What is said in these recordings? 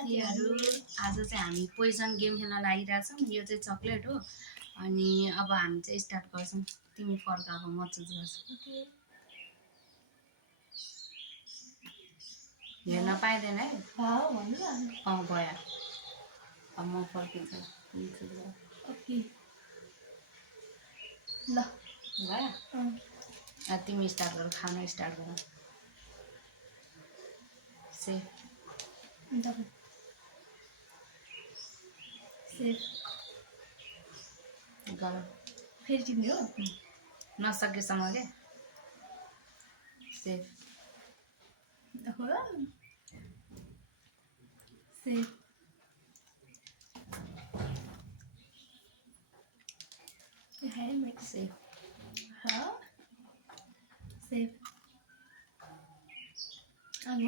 साथीहरू आज चाहिँ हामी पोइजन गेम खेल्न लागिरहेछौँ। यो चाहिँ चक्लेट हो अनि अब हामी चाहिँ स्टार्ट गर्छौँ। तिमी फर्काएको म चुज गर्छु। हेर्न पाइँदैन है? भयो। अब म फर्किन्छु। तिमी चुज गर। ओके ल भयो? तिमी स्टार्ट गर, खाना स्टार्ट गर। सेफ गर। फेरि तिमी हो नसकेसम्म के सेफ सेफ सेफ सेफ अब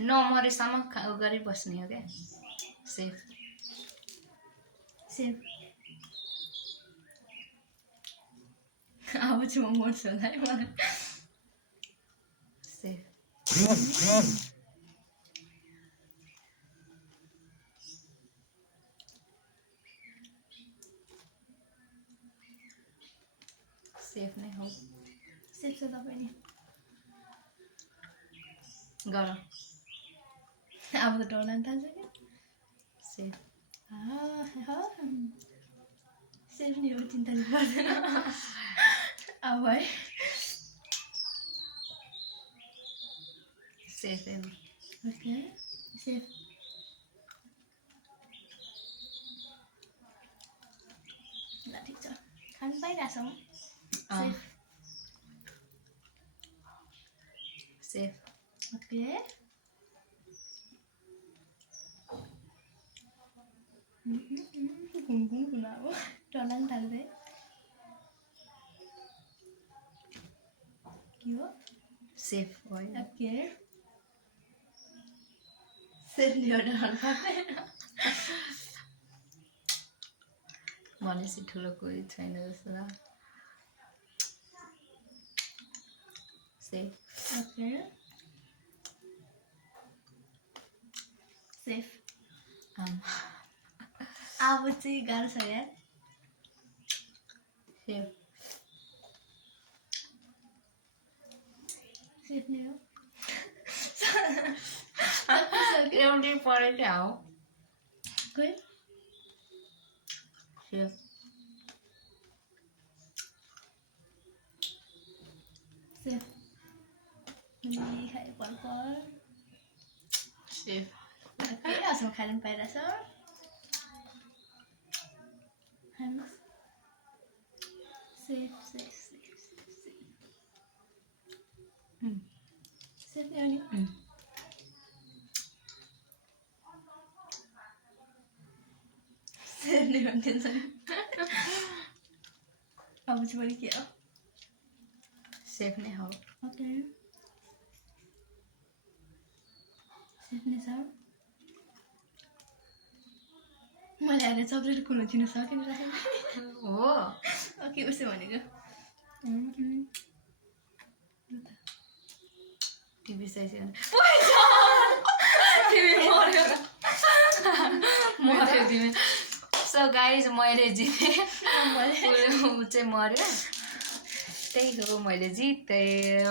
नमरेसम्म उ गरिबस्ने हो क्या। सेफ सेफ अब चाहिँ म मर्छु होला है मलाई। सेफ सेफ नै हो। सेफ छ तपाईँ नि गर। अब त डर लाग्न थाल्छ क्या। सेफ सेफ नि हो, चिन्ता गर्दैन अब है। सेफ ओके सेफ ल ठिक छ, खानु पाइरहेछौँ। सेफ सेफ ओके घुमघुम घुमा हो, डर लाग्न थाल्दै के हो। सेफ भयो। ओके सेफ नि हो, डर पर्दैन। भनेपछि ठुलो कोही छैन जस्तो लाग्छ। सेफ ओके सेफ अब चाहिँ गाह्रो छ यार। सेफ सेफ नि हो। एउटै पऱ्यो क्या हो। खोइ सेफ सेफ खायो पर्पर। सेफ ओके अझसम्म खानु पाइरहेछ। सेफ सेफ सेफ सेफ नि हो नि। सेफ नि हो टेन्सन। अब चाहिँ मैले के हो। सेफ नै हो। ओके सेफ नै छ। मैले अहिले चक्लेट खुल्नु चिन्न सकेन राखेको हो। ओके उसो भनेको टिभी साइज मर्यो तिमी। सो गाइज मैले जितेँ, ऊ चाहिँ मर्यो, त्यही हो मैले जितेँ।